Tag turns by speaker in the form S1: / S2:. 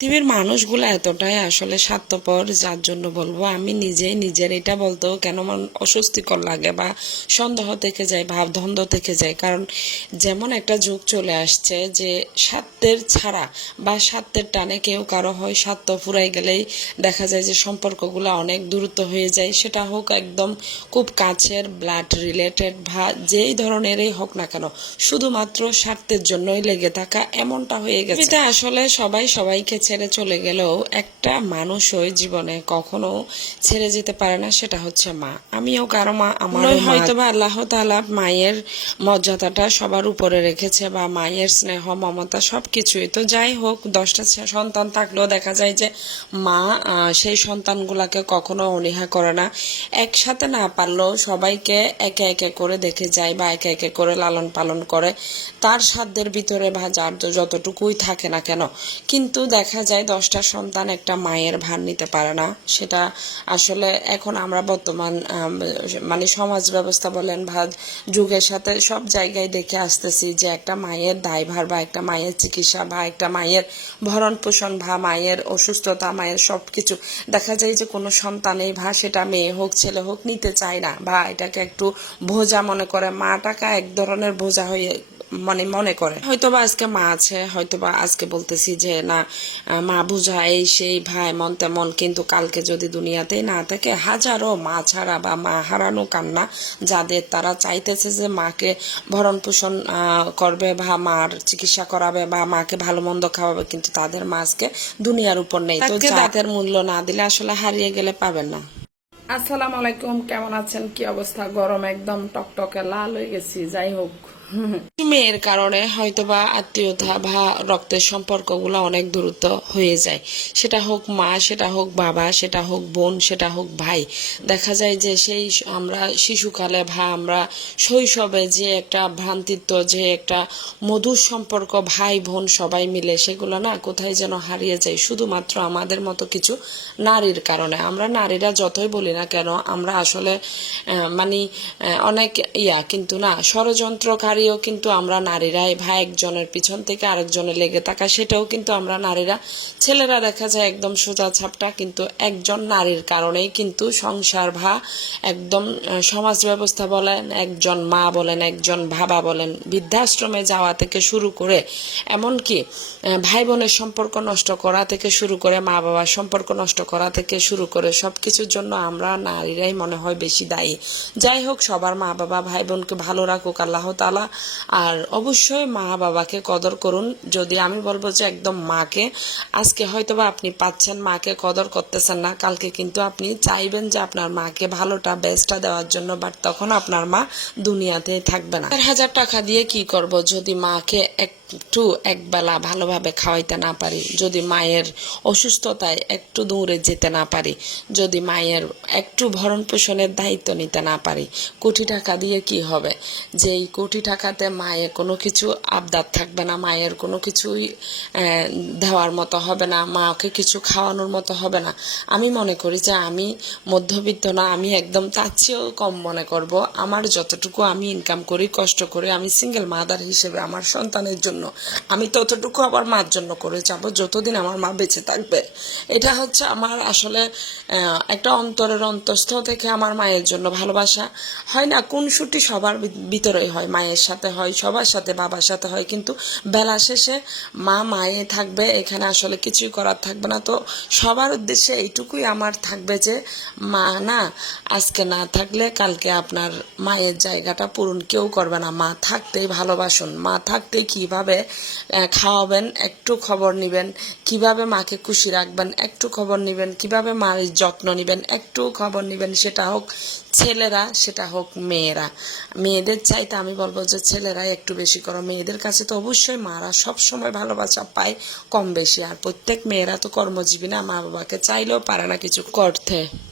S1: পৃথিবীর মানুষগুলো এতটাই আসলে স্বার্থপর, যার জন্য বলব আমি নিজেই নিজের এটা বলতেও কেন অস্বস্তিকর লাগে বা সন্দেহ থেকে যায় ভাবধন্দ থেকে যায়। কারণ যেমন একটা যুগ চলে আসছে যে স্বার্থের ছাড়া বা স্বার্থের টানে কেউ কারও হয় স্বার্থ ফুরাই গেলেই দেখা যায় যে সম্পর্কগুলো অনেক দূরত্ব হয়ে যায়। সেটা হোক একদম খুব কাছের ব্লাড রিলেটেড বা যেই ধরনেরই হোক না কেন, শুধুমাত্র স্বার্থের জন্যই লেগে থাকা এমনটা হয়ে গেছে। এটা আসলে সবাই সবাইকে ছেড়ে চলে গেলেও একটা মানুষই জীবনে কখনো ছেড়ে যেতে পারে না সেটা হচ্ছে মা। আমিও কারও মা আমার হয়তো বা আল্লাহ তাআলা মায়ের মর্যাদাটা সবার উপরে রেখেছে বা মায়ের স্নেহ মমতা সবকিছুই। তো যাই হোক দশটা সন্তান থাকলেও দেখা যায় যে মা সেই সন্তানগুলাকে কখনো অনীহা করে না। একসাথে না পারলেও সবাইকে একে একে করে দেখে যায় বা একে একে করে লালন পালন করে। তার সাধ্যের ভিতরে বা যার যতটুকুই থাকে না কেন। কিন্তু দেখা যায় দশটা সন্তান একটা মায়ের ভার নিতে পারে না। সেটা আসলে এখন আমরা বর্তমান মানে সমাজ ব্যবস্থা বলেন বা যুগের সাথে সব জায়গায় দেখে আসতেছি যে একটা মায়ের দায়ভার বা একটা মায়ের চিকিৎসা বা একটা মায়ের ভরণ পোষণ বা মায়ের অসুস্থতা, মায়ের সব কিছু দেখা যায় যে কোনো সন্তানেই ভা সেটা মেয়ে হোক, ছেলে হোক নিতে চায় না বা এটাকে একটু বোঝা মনে করে। মাটাকা এক ধরনের বোঝা হয়ে মানে মনে করে। হয়তোবা আজকে মা আছে হয়তোবা আজকে বলতেছি যে না মা বুঝা এই সেই ভাই মন তেমন কিন্তু কালকে যদি দুনিয়াতে না থাকে হাজারো মা ছাড়া বা মা হারানো কান্না যাদের তারা চাইতেছে যে মাকে ভরণ পোষণ করবে বা মার চিকিৎসা করাবে বা মাকে ভালো মন্দ খাওয়াবে কিন্তু তাদের মা আজকে দুনিয়ার উপর নেই। তো যাদের মূল্য না দিলে আসলে হারিয়ে গেলে পাবেন না।
S2: আসসালামু আলাইকুম কেমন আছেন? কি অবস্থা? গরম একদম টকটকে লাল হয়ে গেছি। যাই হোক
S1: মেয়ের কারণে হয়তোবা আত্মীয়তা বা রক্তের সম্পর্কগুলো অনেক দূরত্ব হয়ে যায়। সেটা হোক মা, সেটা হোক বাবা, সেটা হোক বোন, সেটা হোক ভাই। দেখা যায় যে সেই আমরা শিশুকালে বা আমরা শৈশবে যে একটা ভ্রান্তিত্ব, যে একটা মধুর সম্পর্ক, ভাই, বোন সবাই মিলে সেগুলো না কোথায় যেন হারিয়ে যায়। শুধুমাত্র আমাদের মতো কিছু নারীর কারণে। আমরা নারীরা যতই বলি না কেন, আমরা আসলে মানে অনেক ইয়া, কিন্তু না ষড়যন্ত্রকারীও কিন্তু আমরা নারীরাই ভাই একজনের পিছন থেকে আরেকজনে লেগে থাকা, সেটাও কিন্তু আমরা নারীরা, ছেলেরা দেখা যায় একদম সোজা ছাপটা কিন্তু একজন নারীর কারণেই কিন্তু সংসার ভা একদম সমাজ ব্যবস্থা বলেন, একজন মা বলেন, একজন বাবা বলেন, বৃদ্ধাশ্রমে যাওয়া থেকে শুরু করে, এমনকি ভাই বোনের সম্পর্ক নষ্ট করা থেকে শুরু করে মা বাবার সম্পর্ক নষ্ট করা থেকে শুরু করে সব কিছুর জন্য আমরা নারীরাই মনে হয় বেশি দায়ী। যাই হোক, সবার মা বাবা ভাই বোনকে ভালো রাখুক, আল্লাহ তালা আর অবশ্যই মা বাবাকে কদর করুন। যদি আমি বলব যে একদম মাকে, আজকে হয়তো বা আপনি পাচ্ছেন মাকে কদর করতেছেন না, কালকে কিন্তু আপনি চাইবেন যে আপনার মাকে ভালোটা বেস্টটা দেওয়ার জন্য বাট তখন আপনার মা দুনিয়াতে থাকবে না। হাজার টাকা দিয়ে কি করব? যদি মাকে একটু একবেলা ভালোভাবে খাওয়াইতে না পারি, যদি মায়ের অসুস্থতায় একটু দূরে যেতে না পারি, যদি মায়ের একটু ভরণ পোষণের দায়িত্ব নিতে না পারি, কোটি টাকা দিয়ে কি হবে? যে এই কোটি টাকাতে মায়ের কোনো কিছু আবদার থাকবে না, মায়ের কোনো কিছুই দেওয়ার মতো হবে না মাকে কিছু খাওয়ানোর মতো হবে না। আমি মনে করি যে আমি মধ্যবিত্ত না, আমি একদম তার চেয়েও কম মনে করব। আমার যতটুকু আমি ইনকাম করি, কষ্ট করি আমি সিঙ্গেল মাদার হিসেবে আমার সন্তানের জন্য আমি ততটুকু আমার মার জন্য করে যাব, যতদিন আমার মা বেঁচে থাকবে। এটা হচ্ছে আমার আসলে একটা অন্তরের অন্তঃস্থ থেকে আমার মায়ের জন্য ভালোবাসা। হয় না, কোন ছুটি সবার ভিতরেই হয়, মায়ের সাথে হয়, সবার সাথে, বাবার সাথে হয়, কিন্তু বেলা শেষে মা মায়ে থাকবে, এখানে আসলে কিছুই করার থাকবে না। তো সবার উদ্দেশ্যে এইটুকুই আমার থাকবে যে, মা না, আজকে না থাকলে কালকে আপনার মায়ের জায়গাটা পূরণ কেউ করবে না। মা থাকতেই ভালোবাসুন, মা থাকতেই কীভাবে আহ, খাওয়াবেন একটু খবর নেবেন। কীভাবে মাকে খুশি রাখবেন একটু খবর নেবেন। কীভাবে মার যত্ন নেবেন একটু খবর নেবেন। সেটা হোক ছেলেরা সেটা হোক মেয়েরা। মেয়েদের চাইতে আমি বলব যে ছেলেরাই একটু বেশি করো। মেয়েদের কাছে তো অবশ্যই মারা সব সময় ভালোবাসা পায় কম বেশি। আর প্রত্যেক মেয়েরা তো কর্মজীবী না মা বাবাকে চাইলেও পারে না কিছু করতে।